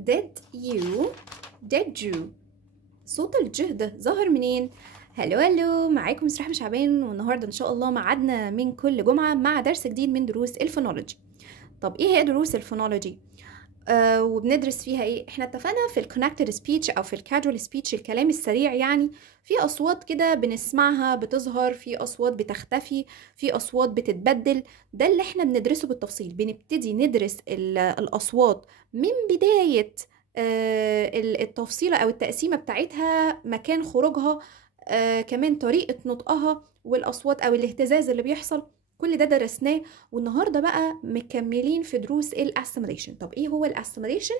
did you صوت الج ده ظاهر منين؟ هلو معاكم مس رحمة شعبان، والنهارده ان شاء الله ميعادنا من كل جمعة مع درس جديد من دروس الفونولوجي. طب ايه هي دروس الفونولوجي؟ وبندرس فيها ايه؟ احنا اتفقنا في الكونكتد سبيتش او في الكاجوال سبيتش، الكلام السريع، يعني في اصوات كده بنسمعها بتظهر، في اصوات بتختفي، في اصوات بتتبدل. ده اللي احنا بندرسه بالتفصيل. بنبتدي ندرس الاصوات من بداية التفصيلة او التقسيمة بتاعتها، مكان خروجها، كمان طريقة نطقها، والاصوات او الاهتزاز اللي بيحصل. كل ده درسناه، والنهارده بقى مكملين في دروس الاسيميليشن. طب ايه هو الاسيميليشن؟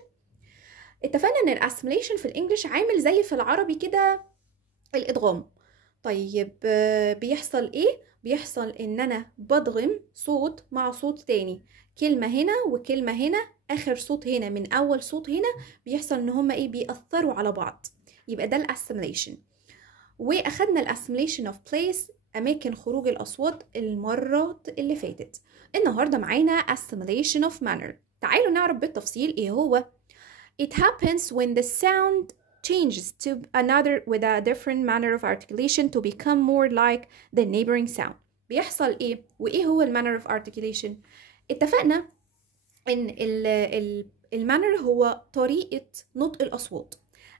اتفقنا ان الاسيميليشن في الانجليش عامل زي في العربي كده الادغام. طيب بيحصل ايه؟ بيحصل ان انا بدغم صوت مع صوت تاني، كلمة هنا وكلمة هنا، اخر صوت هنا من اول صوت هنا، بيحصل ان هما ايه؟ بيأثروا على بعض. يبقى ده الاسيميليشن. واخدنا الاسيميليشن اوف بليس، اماكن خروج الاصوات، المرات اللي فاتت. النهارده معانا assimilation of manner. تعالوا نعرف بالتفصيل ايه هو. It happens when the sound changes to another with a different manner of articulation to become more like the neighboring sound. بيحصل ايه؟ وايه هو manner of articulation؟ اتفقنا ان المانر هو طريقة نطق الاصوات.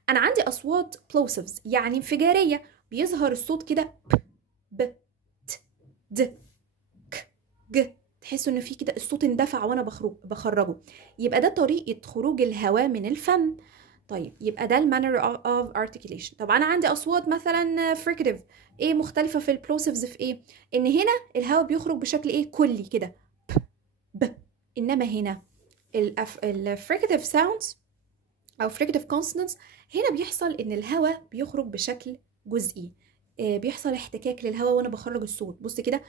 انا عندي اصوات plosives يعني انفجارية، بيظهر الصوت كده ب ت د ك ج، تحسوا ان في كده الصوت اندفع وانا بخرجه. يبقى ده طريقة خروج الهواء من الفم. طيب يبقى ده المانر of articulation. طب انا عندي اصوات مثلا fricative، ايه مختلفة في البلوسيفز في ايه؟ ان هنا الهواء بيخرج بشكل ايه؟ كلي كده ب ب، انما هنا الفريكتيف ساوندز او فريكتيف كونسونانتس هنا بيحصل ان الهواء بيخرج بشكل جزئي، بيحصل احتكاك للهواء وانا بخرج الصوت. بص كده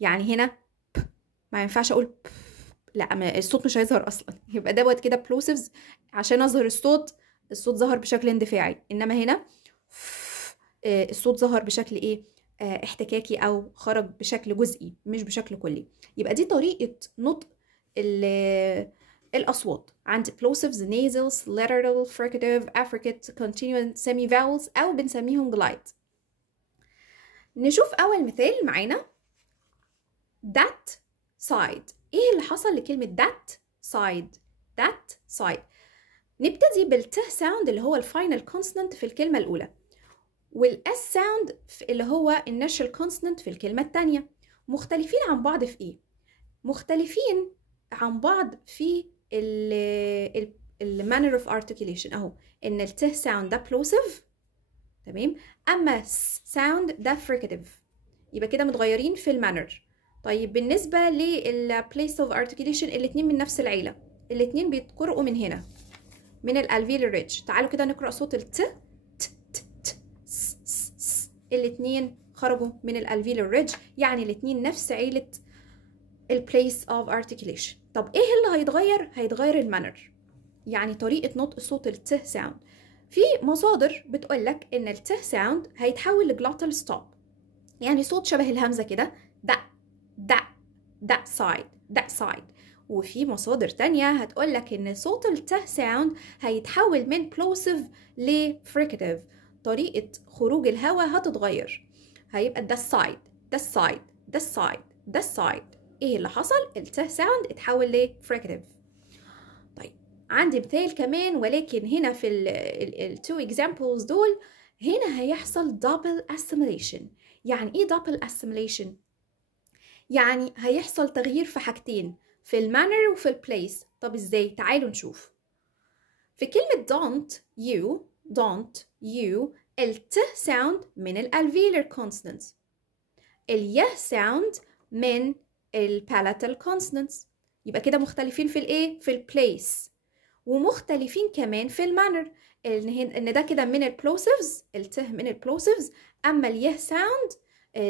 يعني هنا ما ينفعش اقول لا، الصوت مش هيظهر اصلا. يبقى دوت كده بلوسيفز، عشان اظهر الصوت ظهر بشكل اندفاعي، انما هنا الصوت ظهر بشكل ايه؟ احتكاكي او خرج بشكل جزئي مش بشكل كلي. يبقى دي طريقة نطق الأصوات. عندي plosives, nasals, lateral, fricative, affricate, continuant, semi-vowels أو بنسميهم glide. نشوف أول مثال معانا. that side. إيه اللي حصل لكلمة that side؟ that side. نبتدي بالت sound اللي هو الفاينل consonant في الكلمة الأولى، والاس ساوند اللي هو النشال كونسونانت في الكلمة التانية. مختلفين عن بعض في ايه؟ مختلفين عن بعض في المانر اوف ارتكيوليشن. اهو ان الت ساوند ده بلوسيف، تمام، اما ساوند ده فريكاتيف. يبقى كده متغيرين في المانر. طيب بالنسبة للبليس اوف ارتكيوليشن، الاتنين من نفس العيلة، الاتنين بيتقرأوا من هنا من الالفيولار ريدج. تعالوا كده نقرأ صوت الت. الاتنين خرجوا من الالفيولار ريدج، يعني الاتنين نفس عيلة البليس اوف ارتكيوليشن. طب ايه اللي هيتغير؟ هيتغير المانر، يعني طريقة نطق صوت الت ساوند. في مصادر بتقولك ان الت ساوند هيتحول لجلوتال ستوب، يعني صوت شبه الهمزة كده، that side. وفي مصادر تانية هتقولك ان صوت الت ساوند هيتحول من plosive لفريكاتيف، طريقة خروج الهواء هتتغير، هيبقى ده السايد. ايه اللي حصل؟ الت ساوند اتحول لفريكاتيف. طيب عندي مثال كمان، ولكن هنا في التو اكزامبلز دول هنا هيحصل double assimilation. يعني ايه double assimilation؟ يعني هيحصل تغيير في حاجتين، في المانر وفي البليس. طب ازاي؟ تعالوا نشوف. في كلمة don't you الت ساوند من الالفيولار كونسونانتس، اليه ساوند من البالاتال كونسونانتس. يبقى كده مختلفين في الايه؟ في البليس، ومختلفين كمان في المانر. ان ده كده من البلوسيفز، الت من البلوسيفز، اما اليه ساوند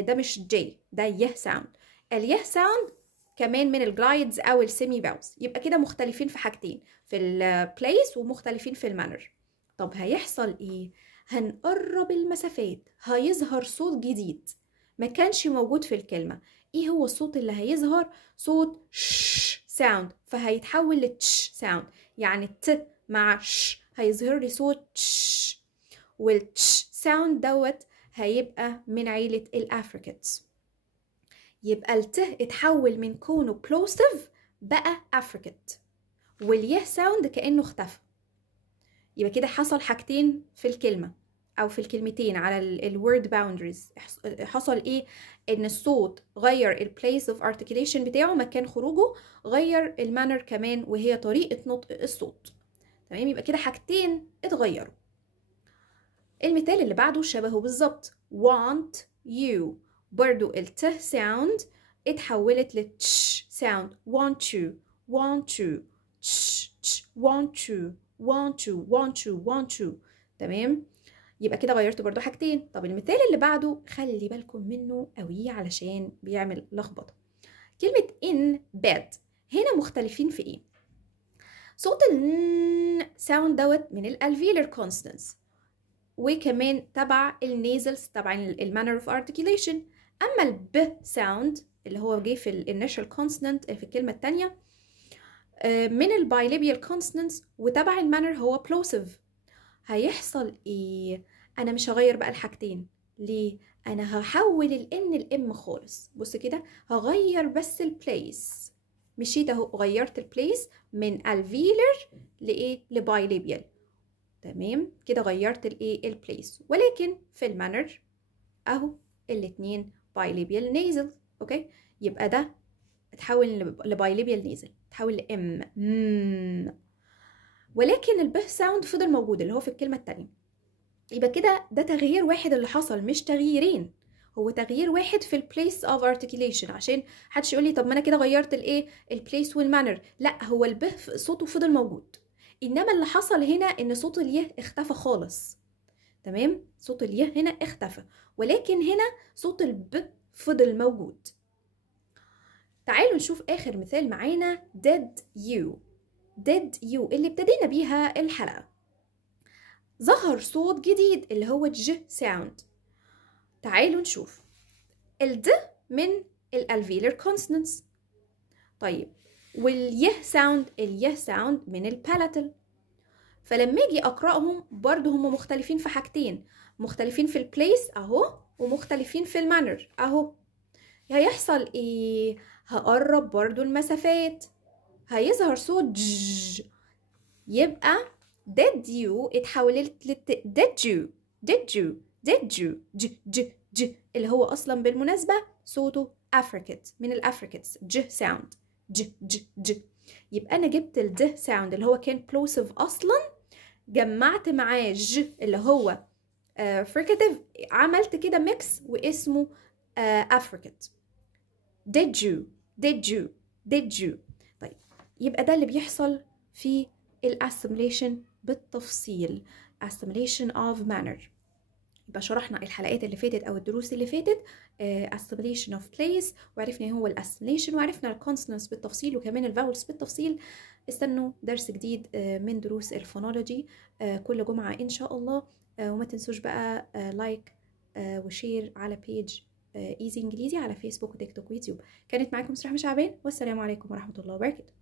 ده مش جي، ده يه ساوند. اليه ساوند كمان من الجلايدز او السيمي فاولز. يبقى كده مختلفين في حاجتين، في البليس ومختلفين في المانر. طب هيحصل ايه؟ هنقرب المسافات، هيظهر صوت جديد ما كانش موجود في الكلمة. ايه هو الصوت اللي هيظهر؟ صوت ش ساوند، فهيتحول لتش ساوند. يعني الت مع ش هيظهر لي صوت تش، والتش ساوند دوت هيبقى من عيلة الافريكتس. يبقى الت اتحول من كونه بلوسيف بقى افريكت، واليه ساوند كأنه اختفى. يبقى كده حصل حاجتين في الكلمة او في الكلمتين على الورد باوندريز. حصل ايه؟ ان الصوت غير البليس اوف ارتكيليشن بتاعه، مكان خروجه، غير المانر كمان وهي طريقة نطق الصوت. تمام، يبقى كده حاجتين اتغيروا. المثال اللي بعده شبهه بالظبط. want you، برضو الت ساوند اتحولت لتش ساوند. want you want you تش تش want you want you want you want you. تمام، يبقى كده غيرت برضو حاجتين. طب المثال اللي بعده خلي بالكم منه قوي علشان بيعمل لخبطه. كلمة in bed هنا مختلفين في ايه؟ صوت ال ساوند دوت من الالفيلر كونستنس، وكمان تبع النيزلز تبع المانر اوف ارتكيوليشن. اما الب ساوند اللي هو جه في الانيشال كونسونانت في الكلمه الثانيه من البايليبيال كونسونانتس وتبع المانر هو بلوسيف. هيحصل ايه؟ انا مش هغير بقى الحاجتين. ليه؟ انا هحول الان الام خالص. بص كده، هغير بس البليس. مشيت اهو، غيرت البليس من الفيلر لايه؟ لبايليبيال. تمام، كده غيرت الايه؟ البليس. ولكن في المانر اهو الاتنين بايليبيال نيزل. اوكي، يبقى ده اتحول لبايليبيال نيزل، اتحول لام. ولكن الب ساوند فضل موجود اللي هو في الكلمه الثانيه. يبقى كده ده تغيير واحد اللي حصل، مش تغييرين. هو تغيير واحد في البليس اوف ارتكيوليشن، عشان محدش يقول لي طب ما انا كده غيرت الايه؟ البليس والمانر. لا، هو الب صوته فضل موجود، انما اللي حصل هنا ان صوت اليه اختفى خالص. تمام، صوت اليه هنا اختفى، ولكن هنا صوت الب فضل موجود. تعالوا نشوف اخر مثال معانا. did you اللي ابتدينا بيها الحلقة. ظهر صوت جديد اللي هو ج ساوند. تعالوا نشوف. الد من الالفيلر كونسونانتس. طيب، واليه ساوند، اليه ساوند من البالاتال. فلما اجي اقراهم برضو هم مختلفين في حاجتين، مختلفين في البليس اهو، ومختلفين في المانر اهو. هيحصل ايه؟ هقرب برضو المسافات، هيظهر صوت ج. يبقى did you اتحولت did you ج اللي هو اصلا بالمناسبة صوته افريكت، من الافريكتس، ج ساوند، ج. يبقى انا جبت الد ساوند اللي هو كان بلوسيف اصلا، جمعت معاه ج اللي هو فريكاتيف، عملت كده ميكس واسمه افريكت. did you. طيب، يبقى ده اللي بيحصل في الاسيميليشن بالتفصيل. assimilation of manner. يبقى شرحنا الحلقات اللي فاتت او الدروس اللي فاتت assimilation of place، وعرفنا ايه هو الاسيميليشن، وعرفنا الكونسونانتس بالتفصيل وكمان الفاولز بالتفصيل. استنوا درس جديد من دروس الفونولوجي كل جمعة ان شاء الله. وما تنسوش بقى لايك وشير على بيج ايزي انجليزي على فيسبوك وتيك توك ويوتيوب. كانت معاكم سرحمة شعبان، والسلام عليكم ورحمة الله وبركاته.